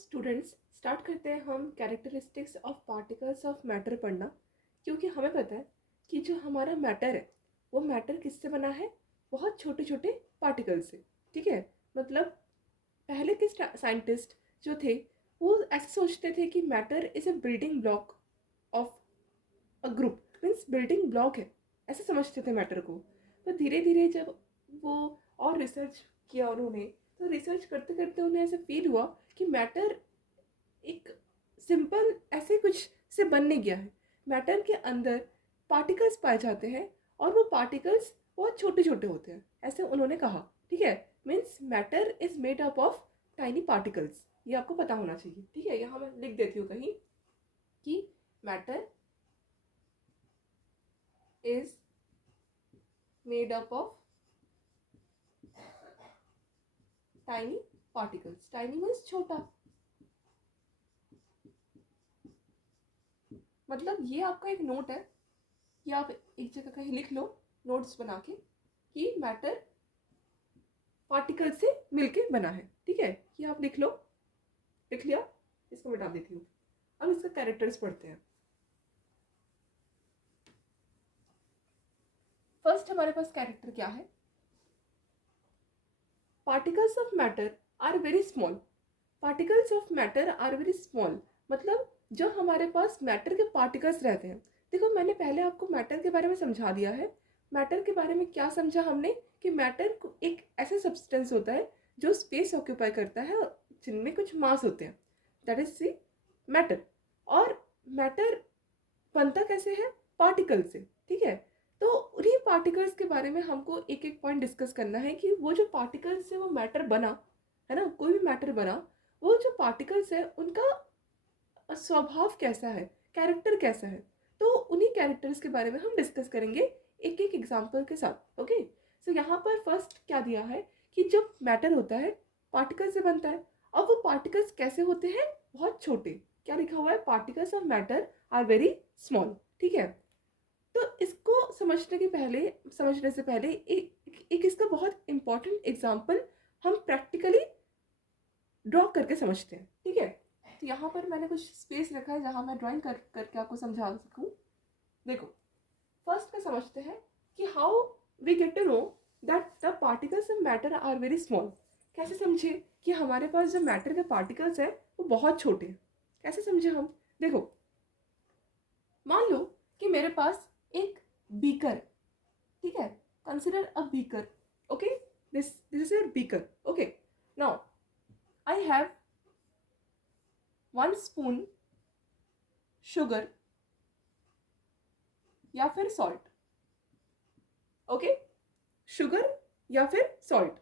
Students start करते हैं हम characteristics of particles of matter पढ़ना। क्योंकि हमें पता है कि जो हमारा मैटर है वो मैटर किससे बना है, बहुत छोटे छोटे पार्टिकल से। ठीक है, मतलब पहले के साइंटिस्ट जो थे वो ऐसे सोचते थे कि matter is a building block of a group, means building block है, ऐसे समझते थे मैटर को। पर धीरे धीरे जब वो और रिसर्च किया उन्होंने, तो रिसर्च करते करते उन्हें ऐसा फील हुआ कि मैटर एक सिंपल ऐसे कुछ से बनने गया है। मैटर के अंदर पार्टिकल्स पाए जाते हैं और वो पार्टिकल्स बहुत छोटे छोटे होते हैं, ऐसे उन्होंने कहा। ठीक है, means matter is made up of tiny particles, ये आपको पता होना चाहिए। ठीक है, यहाँ मैं लिख देती हूँ कहीं कि matter is made up of tiny particles. Tiny means छोटा, मतलब ये आपका एक नोट है, ये आप एक जगह कहीं लिख लो नोट्स बना के कि मैटर पार्टिकल से मिलके बना है। ठीक है, ये आप लिख लो। लिख लिया, इसको मिटा देती हूँ। अब इसका कैरेक्टर्स पढ़ते हैं। फर्स्ट हमारे पास कैरेक्टर क्या है, particles of matter are very small. Particles of matter are very small, मतलब जो हमारे पास मैटर के पार्टिकल्स रहते हैं। देखो, मैंने पहले आपको मैटर के बारे में समझा दिया है। मैटर के बारे में क्या समझा हमने कि मैटर एक ऐसा सब्सटेंस होता है जो स्पेस ऑक्यूपाई करता है और जिनमें कुछ मास होते हैं, दैट इज सी मैटर। और मैटर बनता कैसे है, पार्टिकल से। ठीक है, तो उन्हीं पार्टिकल्स के बारे में हमको एक एक पॉइंट डिस्कस करना है कि वो जो पार्टिकल्स से वो मैटर बना है ना, कोई भी मैटर बना, वो जो पार्टिकल्स है उनका स्वभाव कैसा है, कैरेक्टर कैसा है। तो उन्हीं कैरेक्टर्स के बारे में हम डिस्कस करेंगे एक एक एग्जाम्पल के साथ। ओके, सो यहाँ पर फर्स्ट क्या दिया है कि जो मैटर होता है पार्टिकल से बनता है। अब वो पार्टिकल्स कैसे होते हैं, बहुत छोटे। क्या लिखा हुआ है, particles of matter are very small. ठीक है, तो इसको समझने से पहले एक इसका बहुत इंपॉर्टेंट एग्जाम्पल हम प्रैक्टिकली ड्रॉ करके समझते हैं। ठीक है, तो यहाँ पर मैंने कुछ स्पेस रखा है जहाँ मैं ड्राइंग करके आपको समझा सकूँ। देखो, फर्स्ट में समझते हैं कि how we get to know that the particles of matter are very small. कैसे समझे कि हमारे पास जो मैटर के पार्टिकल्स हैं वो बहुत छोटे हैं, कैसे समझे हम। देखो, मान लो कि मेरे पास एक बीकर है। ठीक है, consider a beaker. Okay, this is a beaker. Okay, now I have 1 spoon sugar या फिर सॉल्ट। ओके, शुगर या फिर सॉल्ट।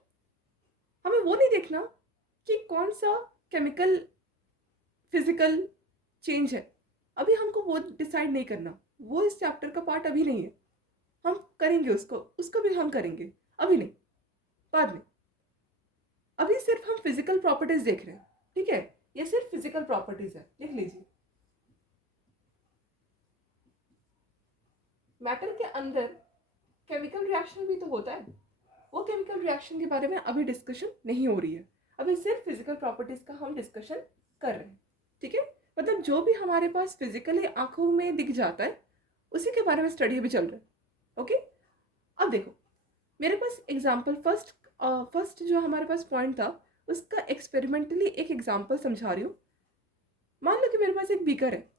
हमें वो नहीं देखना कि कौन सा केमिकल फिजिकल चेंज है, अभी हमको वो डिसाइड नहीं करना, वो इस चैप्टर का पार्ट अभी नहीं है। हम करेंगे उसको उसको भी हम करेंगे, अभी नहीं, बाद में। अभी सिर्फ हम फिजिकल प्रॉपर्टीज देख रहे हैं। ठीक है, ये सिर्फ फिजिकल प्रॉपर्टीज है, लिख लीजिए। मैटर के अंदर केमिकल रिएक्शन भी तो होता है, वो केमिकल रिएक्शन के बारे में अभी डिस्कशन नहीं हो रही है, अभी सिर्फ फिजिकल प्रॉपर्टीज का हम डिस्कशन कर रहे हैं। ठीक है, मतलब जो भी हमारे पास फिजिकली आंखों में दिख जाता है उसी के बारे में स्टडी अभी चल रहा है। ओके, अब देखो, मेरे पास एग्जाम्पल फर्स्ट जो हमारे पास पॉइंट था उसका एक्सपेरिमेंटली एक एग्जाम्पल समझा रही हूँ। मान लो कि मेरे पास एक बीकर है,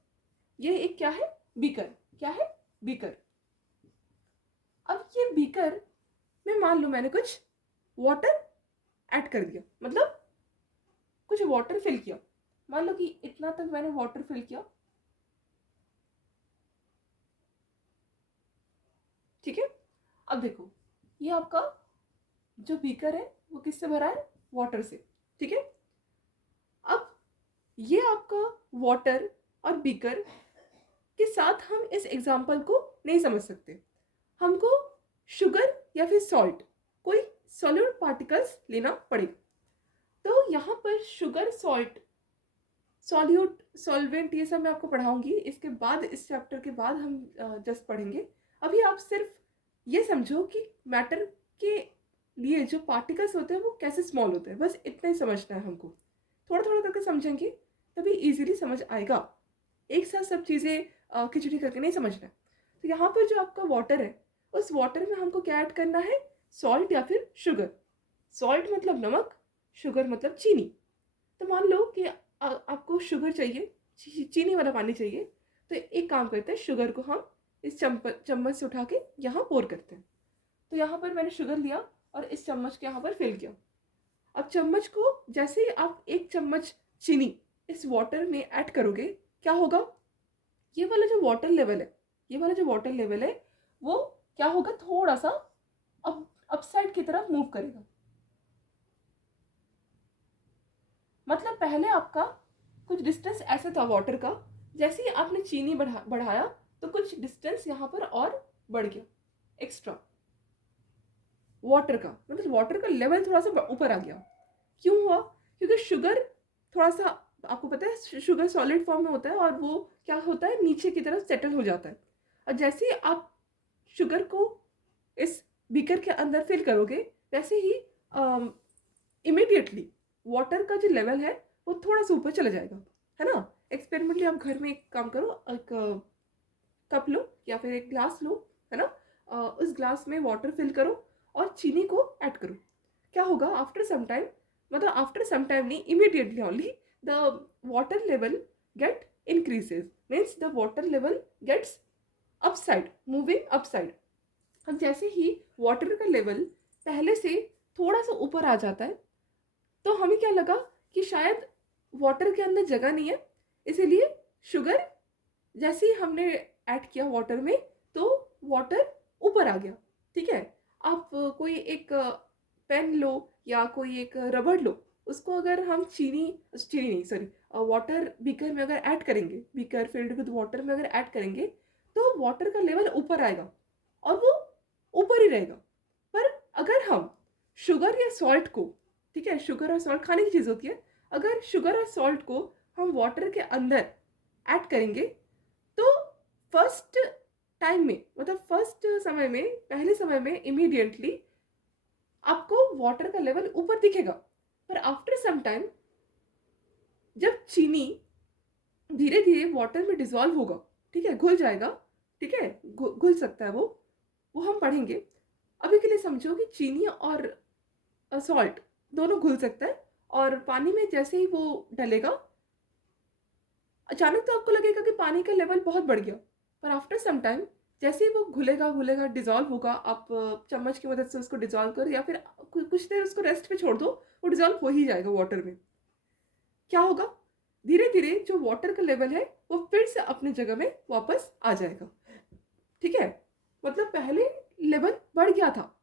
ये एक क्या है, बीकर। क्या है, बीकर। अब ये बीकर में मान लो मैंने कुछ वाटर ऐड कर दिया, मतलब कुछ वाटर फिल किया। मान लो कि इतना तक मैंने वाटर फिल किया। ठीक है, अब देखो, ये आपका जो बीकर है वो किससे भरा है, वाटर से। ठीक है, अब ये आपका वाटर और बीकर के साथ हम इस एग्जाम्पल को नहीं समझ सकते। हमको शुगर या फिर सॉल्ट, कोई सॉलिड पार्टिकल्स लेना पड़ेगा। तो यहाँ पर शुगर, सॉल्ट, सॉल्यूट, सॉल्वेंट, ये सब मैं आपको पढ़ाऊंगी इसके बाद, इस चैप्टर के बाद हम जस्ट पढ़ेंगे। अभी आप सिर्फ ये समझो कि मैटर के लिए जो पार्टिकल्स होते हैं वो कैसे स्मॉल होते हैं, बस इतना ही समझना है हमको। थोड़ा थोड़ा करके समझेंगे तभी इजीली समझ आएगा। एक साथ सब चीज़ें खिचड़ी करके नहीं समझना है। तो यहाँ पर जो आपका वाटर है, उस वाटर में हमको क्या ऐड करना है, सॉल्ट या फिर शुगर। सॉल्ट मतलब नमक, शुगर मतलब चीनी। तो मान लो कि आपको शुगर चाहिए, चीनी वाला पानी चाहिए, तो एक काम करते हैं, शुगर को हम इस चम्मच से उठा के यहाँ पोर करते हैं। तो यहाँ पर मैंने शुगर लिया और इस चम्मच के यहाँ पर फिल किया। अब चम्मच को जैसे ही आप एक चम्मच चीनी इस वाटर में ऐड करोगे, क्या होगा, ये वाला जो वाटर लेवल है, ये वाला जो वाटर लेवल है वो क्या होगा, थोड़ा सा अप साइड की तरफ मूव करेगा। मतलब पहले आपका कुछ डिस्टेंस ऐसे था वाटर का, जैसे ही आपने चीनी बढ़ाया तो कुछ डिस्टेंस यहाँ पर और बढ़ गया एक्स्ट्रा वाटर का, मतलब वाटर का लेवल थोड़ा सा ऊपर आ गया। क्यों हुआ, क्योंकि शुगर थोड़ा सा, आपको पता है शुगर सॉलिड फॉर्म में होता है और वो क्या होता है, नीचे की तरफ सेटल हो जाता है। और जैसे ही आप शुगर को इस बीकर के अंदर फिल करोगे, वैसे ही इमीडिएटली वाटर का जो लेवल है वो थोड़ा सा ऊपर चला जाएगा, है ना। एक्सपेरिमेंटली आप घर में एक काम करो, एक कप लो या फिर एक ग्लास लो, है ना, उस ग्लास में वाटर फिल करो और चीनी को ऐड करो। क्या होगा, आफ्टर सम टाइम, मतलब आफ्टर सम टाइम नहीं, immediately only the water level get increases, means the water level gets upside, moving upside। अब जैसे ही वाटर का लेवल पहले से थोड़ा सा ऊपर आ जाता है, तो हमें क्या लगा कि शायद वाटर के अंदर जगह नहीं है, इसीलिए शुगर जैसे ही हमने ऐड किया वाटर में तो वाटर ऊपर आ गया। ठीक है, आप कोई एक पेन लो या कोई एक रबड़ लो, उसको अगर हम चीनी चीनी नहीं सॉरी वाटर बीकर में अगर ऐड करेंगे, बीकर फिल्ड विद वाटर में अगर ऐड करेंगे, तो वाटर का लेवल ऊपर आएगा और वो ऊपर ही रहेगा। पर अगर हम शुगर या सॉल्ट को, ठीक है, शुगर और सॉल्ट खाने की चीज़ होती है, अगर शुगर और सॉल्ट को हम वाटर के अंदर ऐड करेंगे तो फर्स्ट टाइम में, मतलब फर्स्ट समय में, पहले समय में इमीडिएटली आपको वाटर का लेवल ऊपर दिखेगा। पर आफ्टर सम टाइम जब चीनी धीरे धीरे वाटर में डिजॉल्व होगा, ठीक है, घुल जाएगा, ठीक है, घुल सकता है वो हम पढ़ेंगे। अभी के लिए समझो कि चीनी और सॉल्ट दोनों घुल सकता है और पानी में जैसे ही वो डलेगा, अचानक तो आपको लगेगा कि पानी का लेवल बहुत बढ़ गया, पर आफ्टर सम टाइम जैसे ही वो घुलेगा डिजॉल्व होगा, आप चम्मच की मदद से उसको डिजॉल्व करो या फिर कुछ देर उसको रेस्ट पे छोड़ दो, वो डिजॉल्व हो ही जाएगा वाटर में। क्या होगा, धीरे धीरे जो वाटर का लेवल है वो फिर से अपनी जगह में वापस आ जाएगा। ठीक है, मतलब पहले लेवल बढ़ गया था,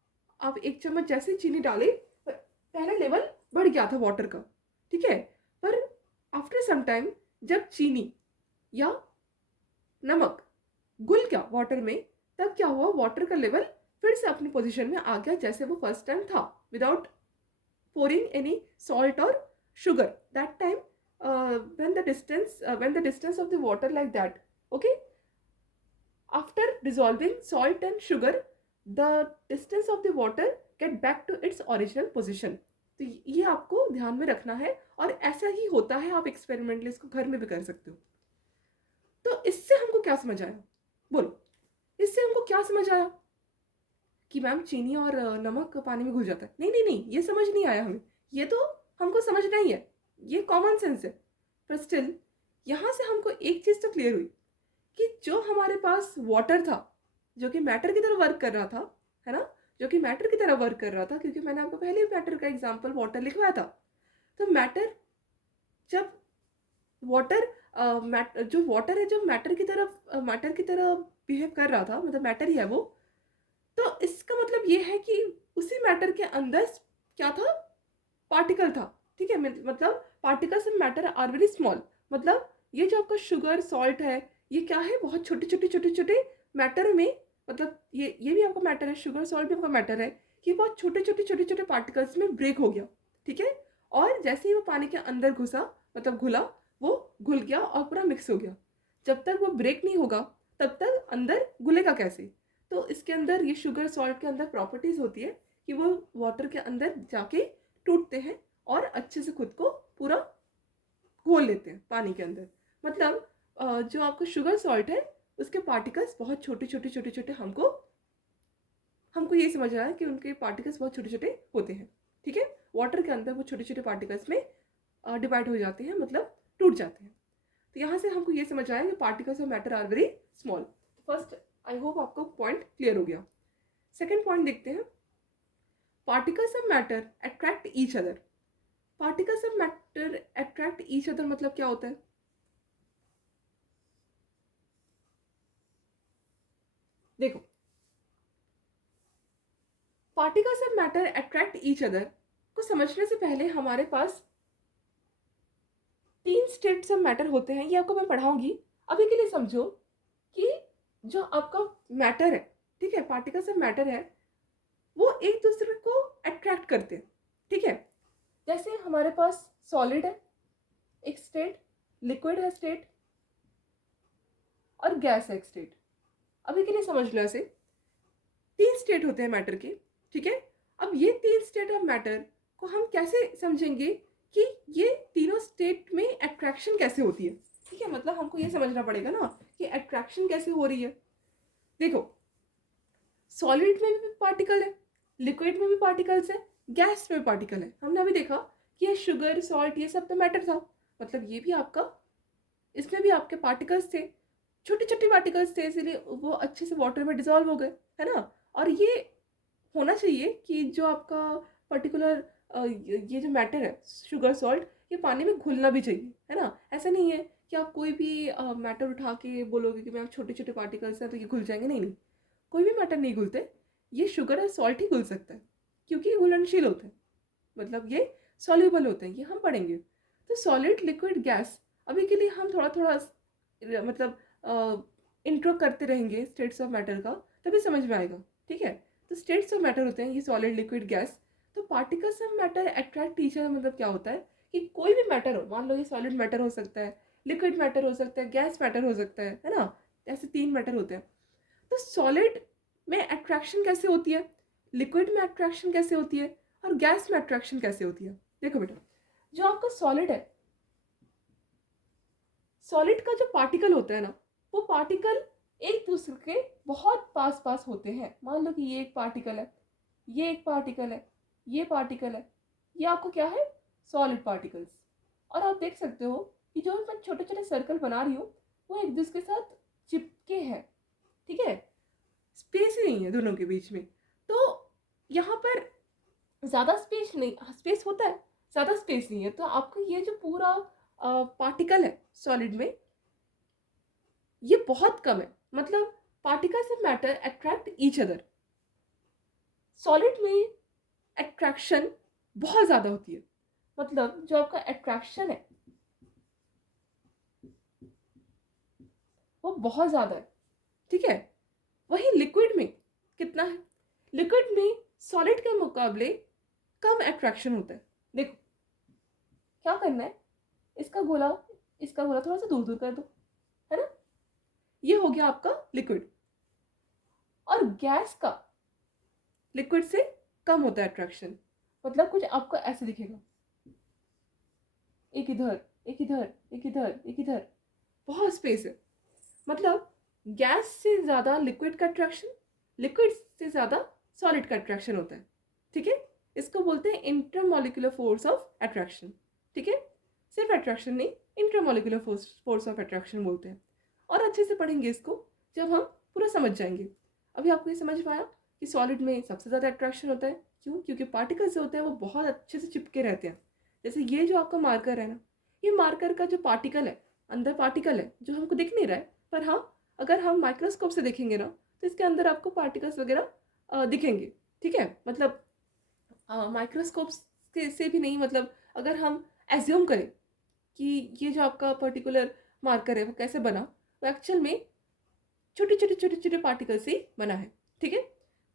आप एक चम्मच जैसे चीनी डाले पहला लेवल बढ़ गया था वाटर का, ठीक है, पर आफ्टर सम टाइम जब चीनी या नमक घुल गया वाटर में, तब क्या हुआ, वाटर का लेवल फिर से अपनी पोजीशन में आ गया जैसे वो फर्स्ट टाइम था, without pouring any salt or sugar that time, when the distance of the water like that, okay, after dissolving salt and sugar, the distance of the water get back to its original position। तो ये आपको ध्यान में रखना है और ऐसा ही होता है, आप एक्सपेरिमेंटली इसको घर में भी कर सकते हो। तो इससे हमको क्या समझ आया, बोलो, इससे हमको क्या समझ आया कि मैम चीनी और नमक पानी में घुल जाता है? नहीं नहीं नहीं, ये समझ नहीं आया हमें, ये तो हमको समझना ही है, ये कॉमन सेंस है। पर स्टिल यहाँ से हमको एक चीज़ तो क्लियर हुई कि जो हमारे पास वाटर था, जो कि मैटर की तरह वर्क कर रहा था, है ना, जो कि मैटर की तरह वर्क कर रहा था, क्योंकि मैंने आपको पहले मैटर का एग्जाम्पल वाटर लिखवाया था। तो मैटर जब वाटर जो वाटर है, जो मैटर की तरह बिहेव कर रहा था, मतलब मैटर ही है वो, तो इसका मतलब ये है कि उसी मैटर के अंदर क्या था, पार्टिकल था। ठीक है, मतलब particles in matter are very small, मतलब ये जो आपका शुगर सॉल्ट है, ये क्या है, बहुत छोटे मैटर में, मतलब ये भी आपका मैटर है, शुगर सॉल्ट भी आपका मैटर है, कि बहुत छोटे पार्टिकल्स में ब्रेक हो गया। ठीक है, और जैसे ही वो पानी के अंदर घुसा, मतलब घुला, वो घुल गया और पूरा मिक्स हो गया। जब तक वो ब्रेक नहीं होगा तब तक अंदर घुलेगा कैसे? तो इसके अंदर, ये शुगर सॉल्ट के अंदर प्रॉपर्टीज होती है कि वो वाटर के अंदर जाके टूटते हैं और अच्छे से खुद को पूरा घोल लेते हैं पानी के अंदर। मतलब जो आपका शुगर सॉल्ट है उसके पार्टिकल्स बहुत छोटे छोटे छोटे छोटे हमको हमको ये समझ रहा है कि उनके पार्टिकल्स बहुत छोटे छोटे होते हैं। ठीक है, वाटर के अंदर वो छोटे छोटे पार्टिकल्स में डिवाइड हो जाते हैं, मतलब टूट जाते हैं। तो यहाँ से हमको ये समझ आया कि particles of matter are very small. First, I hope आपको पॉइंट क्लियर हो गया। सेकेंड पॉइंट देखते हैं, particles of matter attract each other. Particles of matter attract each other मतलब क्या होता है? देखो, particles of matter attract each other को समझने से पहले हमारे पास 3 स्टेट्स ऑफ मैटर होते हैं, ये आपको मैं पढ़ाऊंगी। अभी के लिए समझो कि जो आपका मैटर है, ठीक है, पार्टिकल्स ऑफ मैटर है, वो एक दूसरे को अट्रैक्ट करते हैं। ठीक है, जैसे हमारे पास सॉलिड है एक स्टेट, लिक्विड है स्टेट, और गैस है एक स्टेट। अभी के लिए समझ लो, ऐसे 3 स्टेट होते हैं मैटर के। ठीक है, अब ये 3 स्टेट ऑफ मैटर को हम कैसे समझेंगे कि ये तीनों स्टेट में अट्रैक्शन कैसे होती है। ठीक है, मतलब हमको ये समझना पड़ेगा ना कि अट्रैक्शन कैसे हो रही है। देखो, सॉलिड में भी पार्टिकल है, लिक्विड में भी पार्टिकल्स है, गैस में भी पार्टिकल है। हमने अभी देखा कि ये शुगर सॉल्ट ये सब तो मैटर था, मतलब ये भी आपका, इसमें भी आपके पार्टिकल्स थे, छोटे छोटे पार्टिकल्स थे, इसलिए वो अच्छे से वाटर में डिजॉल्व हो गए, है ना। और ये होना चाहिए कि जो आपका पर्टिकुलर ये जो मैटर है शुगर सॉल्ट, ये पानी में घुलना भी चाहिए, है ना। ऐसा नहीं है कि आप कोई भी मैटर उठा के बोलोगे कि मैं छोटे छोटे पार्टिकल्स हैं तो ये घुल जाएंगे। नहीं नहीं, कोई भी मैटर नहीं घुलते। ये शुगर और सॉल्ट ही घुल सकता है, क्योंकि ये घुलनशील होते हैं, मतलब ये सॉल्युबल होते हैं, ये हम पढ़ेंगे। तो सॉलिड, लिक्विड, गैस, अभी के लिए हम थोड़ा थोड़ा मतलब इंट्रो करते रहेंगे स्टेट्स ऑफ मैटर का, तभी समझ में आएगा। ठीक है, तो स्टेट्स ऑफ मैटर होते हैं ये सॉलिड, लिक्विड, गैस। तो particles of matter attract each other मतलब क्या होता है कि कोई भी मैटर हो, मान लो ये सॉलिड मैटर हो सकता है, लिक्विड मैटर हो सकता है, गैस मैटर हो सकता है ना। ऐसे 3 मैटर होते हैं। तो सॉलिड में अट्रैक्शन कैसे होती है, लिक्विड में अट्रैक्शन कैसे होती है, और गैस में अट्रैक्शन कैसे होती है। देखो बेटा, जो आपका सॉलिड है, सॉलिड का जो पार्टिकल होता है ना, वो पार्टिकल एक दूसरे के बहुत पास पास होते हैं। मान लो कि ये एक पार्टिकल है, ये एक पार्टिकल है, ये पार्टिकल है, ये आपको क्या है, सॉलिड पार्टिकल्स। और आप देख सकते हो कि जो मैं छोटे छोटे सर्कल बना रही हूँ वो एक दूसरे के साथ चिपके हैं। ठीक है, स्पेस ही नहीं है दोनों के बीच में। तो यहाँ पर ज़्यादा स्पेस नहीं, स्पेस होता है, ज़्यादा स्पेस नहीं है। तो आपको ये जो पूरा पार्टिकल है सॉलिड में, ये बहुत कम है। मतलब particles of matter attract each other. Solid में अट्रैक्शन बहुत ज़्यादा होती है, मतलब जो आपका अट्रैक्शन है वो बहुत ज़्यादा है। ठीक है, वही लिक्विड में कितना है, लिक्विड में सॉलिड के मुकाबले कम अट्रैक्शन होता है। देखो, क्या करना है, इसका गोला, इसका गोला थोड़ा सा दूर दूर कर दो, है ना। ये हो गया आपका लिक्विड। और गैस का लिक्विड से कम होता है अट्रैक्शन, मतलब कुछ आपको ऐसे दिखेगा, एक इधर, एक इधर, एक इधर, एक इधर, बहुत स्पेस है। मतलब गैस से ज़्यादा लिक्विड का अट्रैक्शन, लिक्विड से ज़्यादा सॉलिड का अट्रैक्शन होता है। ठीक है, इसको बोलते हैं इंटरमोलिकुलर फोर्स ऑफ अट्रैक्शन। ठीक है, सिर्फ अट्रैक्शन नहीं, इंटरमोलिकुलर फोर्स ऑफ अट्रैक्शन बोलते हैं। और अच्छे से पढ़ेंगे इसको जब हम पूरा समझ जाएंगे। अभी आपको ये समझ में आया कि सॉलिड में सबसे ज़्यादा अट्रैक्शन होता है। क्यों? क्योंकि पार्टिकल्स जो होते हैं वो बहुत अच्छे से चिपके रहते हैं। जैसे ये जो आपका मार्कर है ना, ये मार्कर का जो पार्टिकल है, अंदर पार्टिकल है जो हमको दिख नहीं रहा है, पर हाँ, अगर हम माइक्रोस्कोप से देखेंगे ना तो इसके अंदर आपको पार्टिकल्स वगैरह दिखेंगे। ठीक है, मतलब माइक्रोस्कोप से भी नहीं, मतलब अगर हम एज्यूम करें कि ये जो आपका पर्टिकुलर मार्कर है वो कैसे बना, वो एक्चुअल में छोटे छोटे छोटे छोटे पार्टिकल से बना है। ठीक है,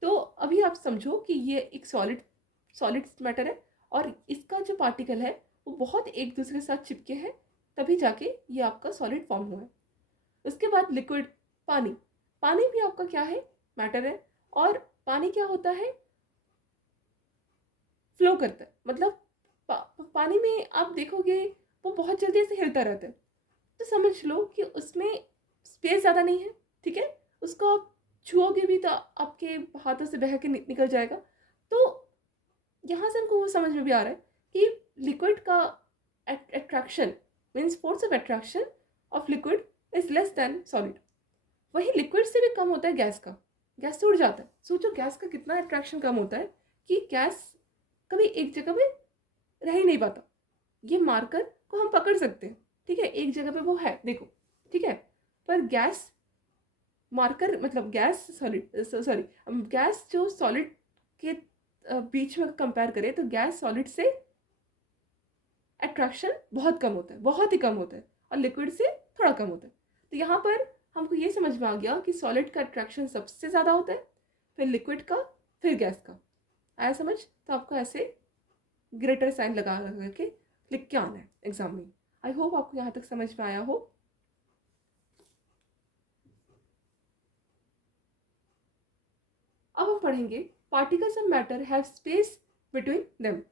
तो अभी आप समझो कि ये एक सॉलिड सॉलिड मैटर है, और इसका जो पार्टिकल है वो बहुत एक दूसरे के साथ चिपके हैं, तभी जाके ये आपका सॉलिड फॉर्म हुआ है। उसके बाद लिक्विड, पानी, पानी भी आपका क्या है, मैटर है। और पानी क्या होता है, फ्लो करता है। मतलब पानी में आप देखोगे वो बहुत जल्दी ऐसे हिलता रहता है, तो समझ लो कि उसमें स्पेस ज़्यादा नहीं है, ठीक है। उसको आप छुओगे भी तो आपके हाथों से बह के निकल जाएगा। तो यहाँ से हमको वो समझ में भी आ रहा है कि लिक्विड का attraction means force of attraction of liquid is less than solid. वही लिक्विड से भी कम होता है गैस का। गैस से उड़ जाता है। सोचो गैस का कितना अट्रैक्शन कम होता है कि गैस कभी एक जगह पे रह ही नहीं पाता। ये मार्कर को हम पकड़ सकते हैं, ठीक है, एक जगह पे वो है, देखो, ठीक है। पर गैस मार्कर मतलब गैस सॉलिड, सॉरी, गैस जो सॉलिड के बीच में कंपेयर करें तो गैस सॉलिड से अट्रैक्शन बहुत कम होता है, बहुत ही कम होता है, और लिक्विड से थोड़ा कम होता है। तो यहाँ पर हमको ये समझ में आ गया कि सॉलिड का अट्रैक्शन सबसे ज़्यादा होता है, फिर लिक्विड का, फिर गैस का। आया समझ? तो आपको ऐसे ग्रेटर साइन लगा करके लिख के आना है एग्जाम में। आई होप आपको यहाँ तक समझ में आया हो। अब हम पढ़ेंगे particles of matter have space between them.